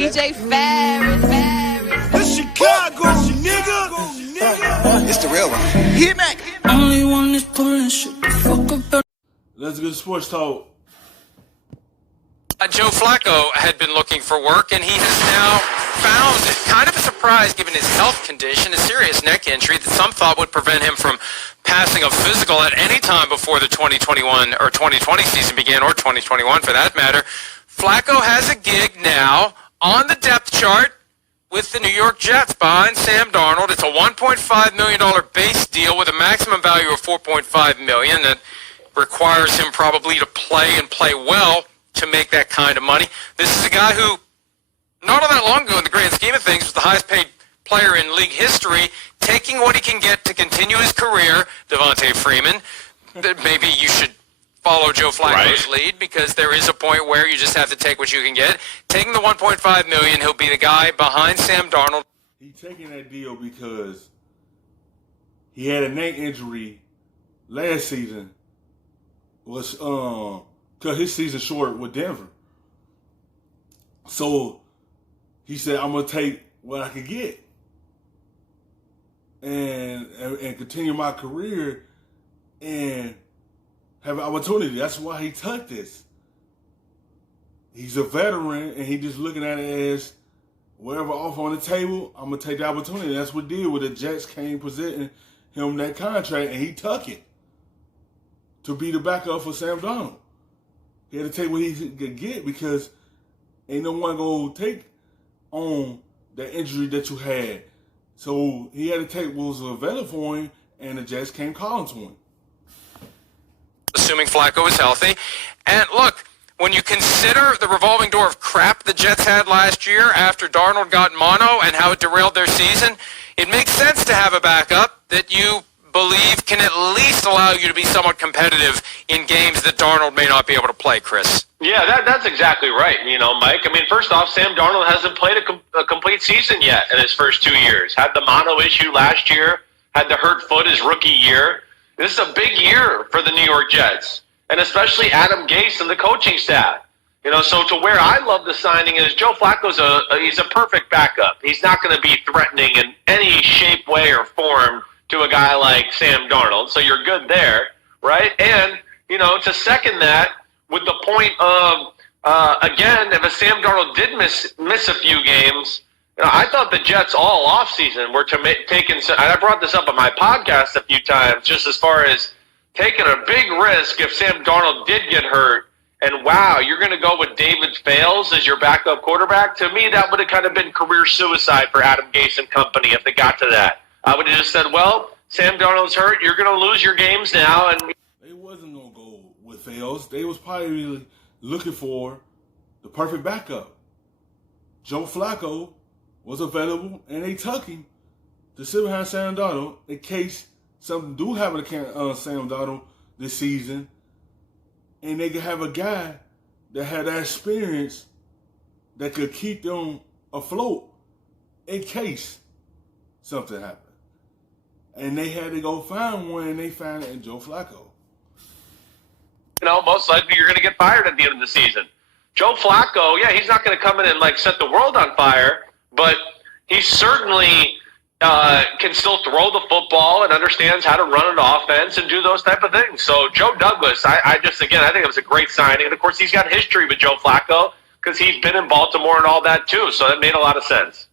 DJ Ferris. The Chicago, nigga. It's the real one. Hit me. Only one is pulling shit the fuck up. Let's get sports talk. Joe Flacco had been looking for work, and he has now found it. Kind of a surprise given his health condition, a serious neck injury that some thought would prevent him from passing a physical at any time before the 2021 or 2020 season began, or 2021 for that matter. Flacco has a gig now on the depth chart with the New York Jets behind Sam Darnold. It's a $1.5 million base deal with a maximum value of $4.5 million that requires him probably to play and play well to make that kind of money. This is a guy who, not all that long ago in the grand scheme of things, was the highest paid player in league history, taking what he can get to continue his career. Devontae Freeman, maybe you should follow Joe Flacco's lead, because there is a point where you just have to take what you can get. Taking the $1.5 million, he'll be the guy behind Sam Darnold. He's taking that deal because he had a neck injury last season. Was cut his season short with Denver. So he said, I'm gonna take what I can get and continue my career and have an opportunity. That's why he took this. He's a veteran, and he just looking at it as whatever offer on the table, I'm gonna take the opportunity. That's what did with the Jets came presenting him that contract, and he took it to be the backup for Sam Darnold. He had to take what he could get because ain't no one gonna take on that injury that you had. So he had to take what was available for him, and the Jets came calling to him. Assuming Flacco is healthy. And look, when you consider the revolving door of crap the Jets had last year after Darnold got mono and how it derailed their season, it makes sense to have a backup that you believe can at least allow you to be somewhat competitive in games that Darnold may not be able to play, Chris. Yeah, that's exactly right, Mike. I mean, first off, Sam Darnold hasn't played a complete season yet in his first 2 years. Had the mono issue last year, had the hurt foot his rookie year. This is a big year for the New York Jets, and especially Adam Gase and the coaching staff. So to where I love the signing is Joe Flacco's he's a perfect backup. He's not going to be threatening in any shape, way, or form to a guy like Sam Darnold, so you're good there, right? And, to second that, with the point of, again, if a Sam Darnold did miss a few games, I thought the Jets all offseason were taking, and I brought this up on my podcast a few times, just as far as taking a big risk if Sam Darnold did get hurt, and wow, you're going to go with David Fales as your backup quarterback? To me, that would have kind of been career suicide for Adam Gase and company if they got to that. I would have just said, well, Sam Darnold's hurt. You're going to lose your games now. And they wasn't going to go with Fales. They was probably looking for the perfect backup. Joe Flacco was available, and they took him to sit behind Sam Darnold in case something do happen to Sam Darnold this season, and they could have a guy that had that experience that could keep them afloat in case something happened. And they had to go find one, and they found it in Joe Flacco. Most likely you're going to get fired at the end of the season. Joe Flacco, yeah, he's not going to come in and set the world on fire, but he certainly can still throw the football and understands how to run an offense and do those type of things. So Joe Douglas, I think it was a great signing. And, of course, he's got history with Joe Flacco because he's been in Baltimore and all that too, so that made a lot of sense.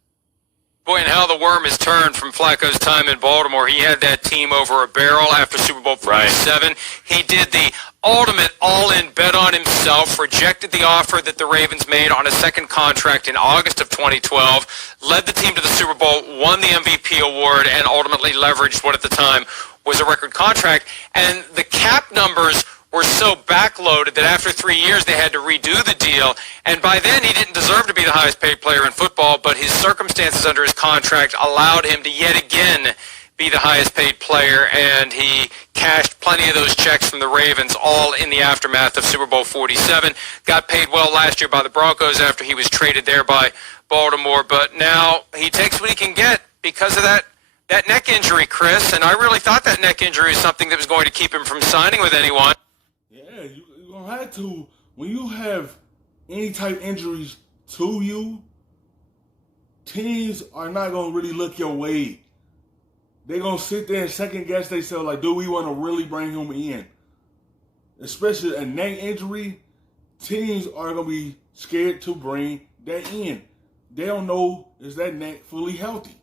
Boy, and how the worm has turned from Flacco's time in Baltimore. He had that team over a barrel after Super Bowl 47. Right. He did the ultimate all-in bet on himself, rejected the offer that the Ravens made on a second contract in August of 2012, led the team to the Super Bowl, won the MVP award, and ultimately leveraged what at the time was a record contract. And the cap numbers were so backloaded that after 3 years they had to redo the deal. And by then he didn't deserve to be the highest paid player in football, but his circumstances under his contract allowed him to yet again be the highest paid player, and he cashed plenty of those checks from the Ravens, all in the aftermath of Super Bowl 47. Got paid well last year by the Broncos after he was traded there by Baltimore, but now he takes what he can get because of that neck injury, Chris, and I really thought that neck injury was something that was going to keep him from signing with anyone. Yeah, you're going to have to. When you have any type injuries to you, teams are not going to really look your way. They're going to sit there and second guess themselves like, do we want to really bring him in? Especially a neck injury, teams are going to be scared to bring that in. They don't know, is that neck fully healthy?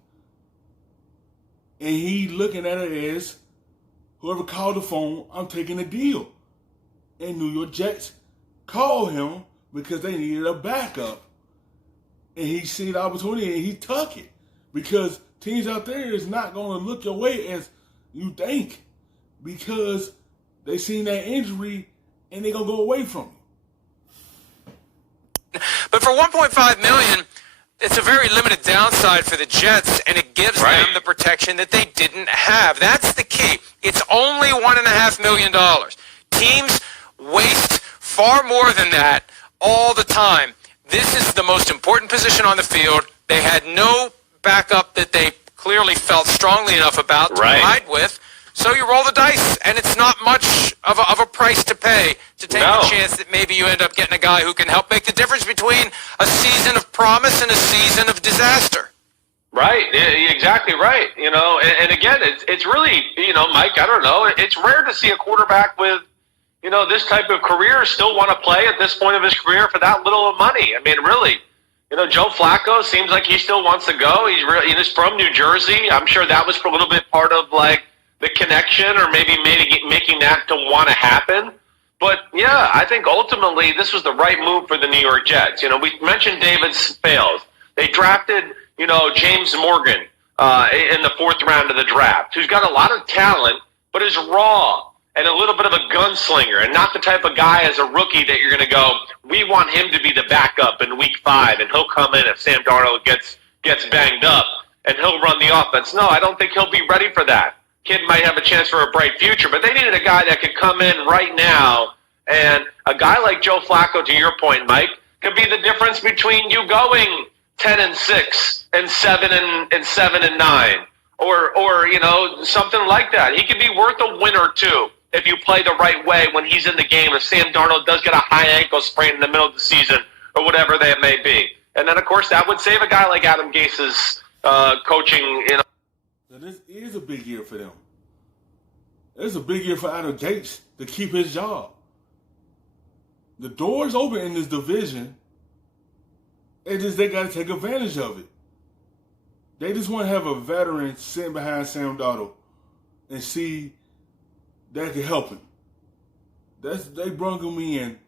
And he looking at it as, whoever called the phone, I'm taking a deal. And New York Jets called him because they needed a backup. And he seen the opportunity and he took it. Because teams out there is not going to look your way as you think. Because they seen that injury and they're going to go away from you. But for $1.5 million, it's a very limited downside for the Jets, and it gives them the protection that they didn't have. That's the key. It's only $1.5 million. Teams waste far more than that all the time. This is the most important position on the field. They had no backup that they clearly felt strongly enough about to ride with. So you roll the dice, and it's not much of a price to pay to take the chance that maybe you end up getting a guy who can help make the difference between a season of promise and a season of disaster. Right, exactly right. You know, and again, it's really, you know, Mike, I don't know, it's rare to see a quarterback with, you know, this type of career still want to play at this point of his career for that little of money. I mean, really, you know, Joe Flacco seems like he still wants to go. He's from New Jersey. I'm sure that was for a little bit part of, like, the connection or maybe making that to want to happen. But, yeah, I think ultimately this was the right move for the New York Jets. You know, we mentioned David Spales. They drafted, you know, James Morgan in the 4th round of the draft, who's got a lot of talent but is raw and a little bit of a gunslinger and not the type of guy as a rookie that you're going to go, we want him to be the backup in week 5 and he'll come in if Sam Darnold gets banged up and he'll run the offense. No, I don't think he'll be ready for that. Kid might have a chance for a bright future, but they needed a guy that could come in right now, and a guy like Joe Flacco, to your point, Mike, could be the difference between you going 10-6 and 7-9, or you know, something like that. He could be worth a win or two if you play the right way when he's in the game. If Sam Darnold does get a high ankle sprain in the middle of the season or whatever that may be, and then of course that would save a guy like Adam Gase's coaching. You know. Now, this is a big year for them. It's a big year for Adam Gates to keep his job. The door's open in this division. It's just they got to take advantage of it. They just want to have a veteran sitting behind Sam Darnold and see that can help him. They brought him in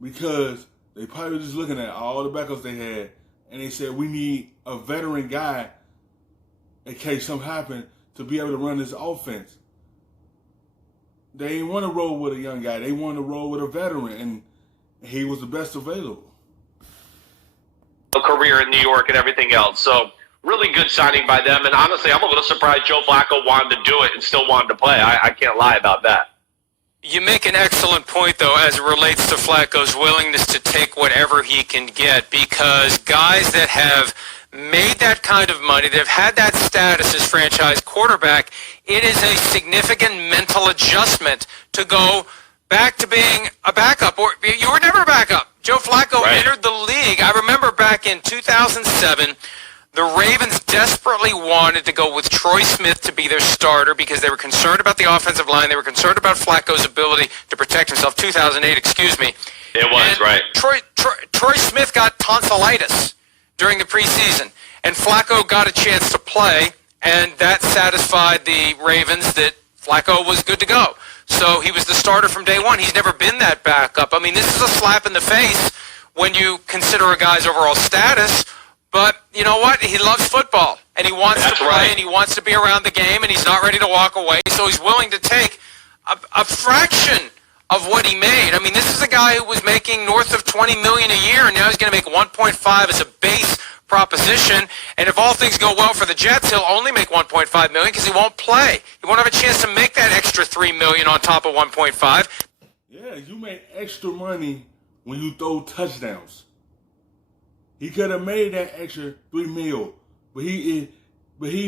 because they probably just looking at all the backups they had, and they said, we need a veteran guy in case something happened to be able to run this offense. They didn't want to roll with a young guy. They wanted to roll with a veteran, and he was the best available. Career in New York and everything else. So really good signing by them. And honestly, I'm a little surprised Joe Flacco wanted to do it and still wanted to play. I can't lie about that. You make an excellent point, though, as it relates to Flacco's willingness to take whatever he can get, because guys that have made that kind of money, that have had that status as franchise quarterback, it is a significant mental adjustment to go back to being a backup. Or you were never a backup. Joe Flacco entered the league. I remember back in 2007, the Ravens desperately wanted to go with Troy Smith to be their starter because they were concerned about the offensive line. They were concerned about Flacco's ability to protect himself. 2008, excuse me. It was, and right. Troy Smith got tonsillitis during the preseason, and Flacco got a chance to play, and that satisfied the Ravens that Flacco was good to go. So he was the starter from day one. He's never been that backup. I mean, this is a slap in the face when you consider a guy's overall status, but you know what? He loves football, and he wants to play, and he wants to be around the game, and he's not ready to walk away, so he's willing to take a fraction of what he made. I mean, this is a guy who was making north of $20 million a year, and now he's going to make 1.5 as a base proposition. And if all things go well for the Jets, he'll only make 1.5 million because he won't play. He won't have a chance to make that extra 3 million on top of 1.5. Yeah, you make extra money when you throw touchdowns. He could have made that extra 3 mil, but he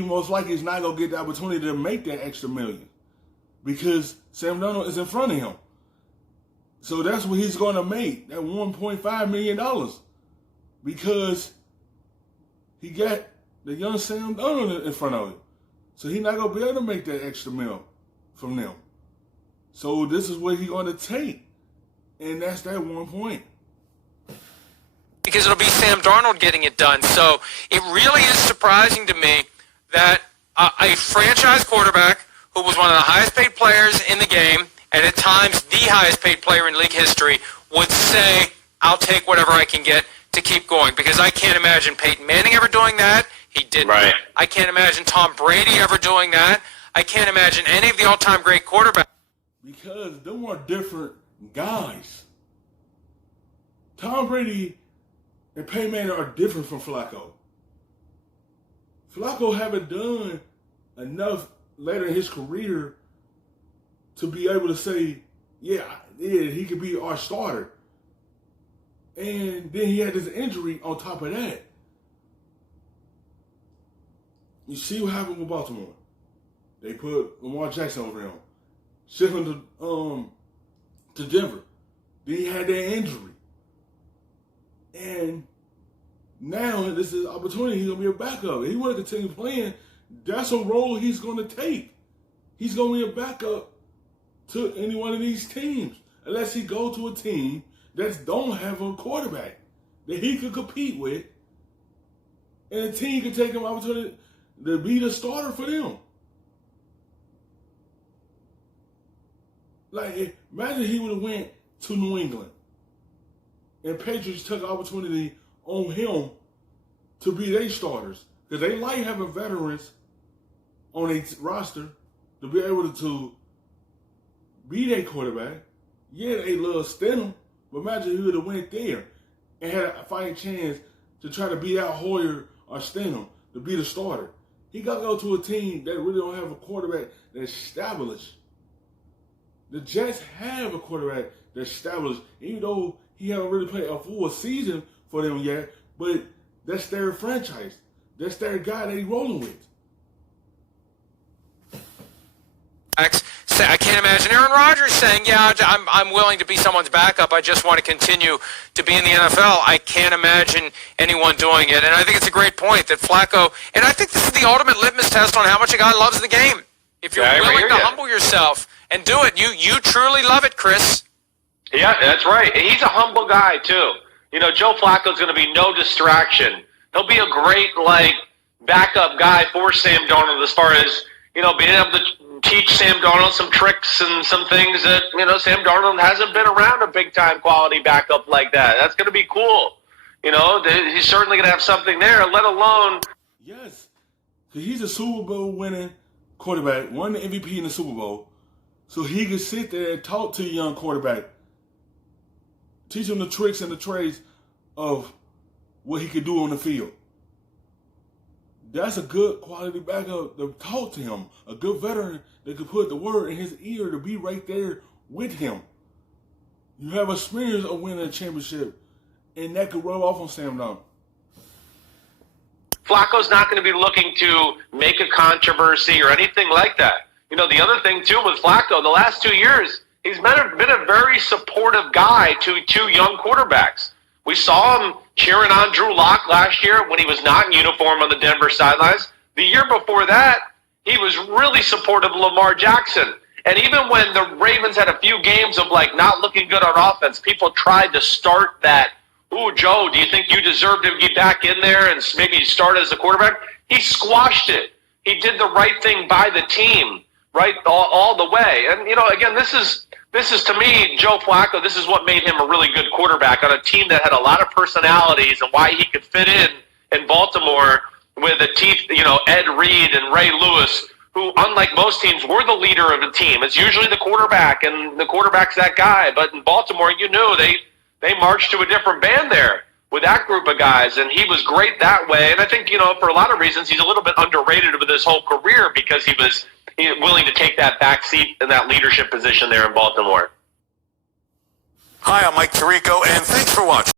most likely is not gonna get the opportunity to make that extra million because Sam Darnold is in front of him. So that's what he's gonna make, that $1.5 million, because he got the young Sam Darnold in front of him. So he's not going to be able to make that extra meal from them. So this is what he's going to take. And that's that 1 point. Because it'll be Sam Darnold getting it done. So it really is surprising to me that a franchise quarterback who was one of the highest paid players in the game, and at times the highest paid player in league history, would say, I'll take whatever I can get to keep going. Because I can't imagine Peyton Manning ever doing that. He didn't. Right. I can't imagine Tom Brady ever doing that. I can't imagine any of the all-time great quarterbacks. Because them are different guys. Tom Brady and Peyton Manning are different from Flacco. Flacco haven't done enough later in his career to be able to say, yeah, he could be our starter. And then he had this injury on top of that. You see what happened with Baltimore. They put Lamar Jackson over him. Shipped him to Denver. Then he had that injury. And now this is an opportunity. He's going to be a backup. If he want to continue playing, that's a role he's going to take. He's going to be a backup to any one of these teams. Unless he go to a team that don't have a quarterback that he could compete with. And the team can take him opportunity to be the starter for them. Like, imagine he would have went to New England and Patriots took an opportunity on him to be their starters. Because they like having veterans on a roster to be able to be their quarterback. Yeah, they love Stenham, but imagine he would have went there and had a fighting chance to try to beat out Hoyer or Stenham to be the starter. He got to go to a team that really don't have a quarterback that's established. The Jets have a quarterback that's established, even though he haven't really played a full season for them yet, but that's their franchise. That's their guy they rolling with. I can't imagine Aaron Rodgers saying, yeah, I'm willing to be someone's backup. I just want to continue to be in the NFL. I can't imagine anyone doing it. And I think it's a great point that Flacco, and I think this is the ultimate litmus test on how much a guy loves the game. If you're willing to humble yourself and do it, you truly love it, Chris. Yeah, that's right. He's a humble guy, too. You know, Joe Flacco's going to be no distraction. He'll be a great, backup guy for Sam Darnold as far as, being able to teach Sam Darnold some tricks and some things that, Sam Darnold hasn't been around a big-time quality backup like that. That's going to be cool. He's certainly going to have something there, let alone... Yes. He's a Super Bowl winning quarterback, won the MVP in the Super Bowl, so he could sit there and talk to a young quarterback, teach him the tricks and the trades of what he could do on the field. That's a good quality backup to talk to him, a good veteran that could put the word in his ear to be right there with him. You have experience of winning a championship, and that could rub off on Sam Darnold. Flacco's not going to be looking to make a controversy or anything like that. The other thing, too, with Flacco, the last 2 years, he's been a very supportive guy to two young quarterbacks. We saw him cheering on Drew Lock last year when he was not in uniform on the Denver sidelines. The year before that, he was really supportive of Lamar Jackson. And even when the Ravens had a few games of, not looking good on offense, people tried to start that, ooh, Joe, do you think you deserve to be back in there and maybe start as a quarterback? He squashed it. He did the right thing by the team, right, all the way. And, again, this is, to me, Joe Flacco, this is what made him a really good quarterback on a team that had a lot of personalities and why he could fit in Baltimore with Ed Reed and Ray Lewis, who, unlike most teams, were the leader of the team. It's usually the quarterback, and the quarterback's that guy. But in Baltimore, they marched to a different band there with that group of guys, and he was great that way. And I think, for a lot of reasons, he's a little bit underrated with his whole career because he was willing to take that back seat in that leadership position there in Baltimore. Hi, I'm Mike Tirico, and thanks for watching.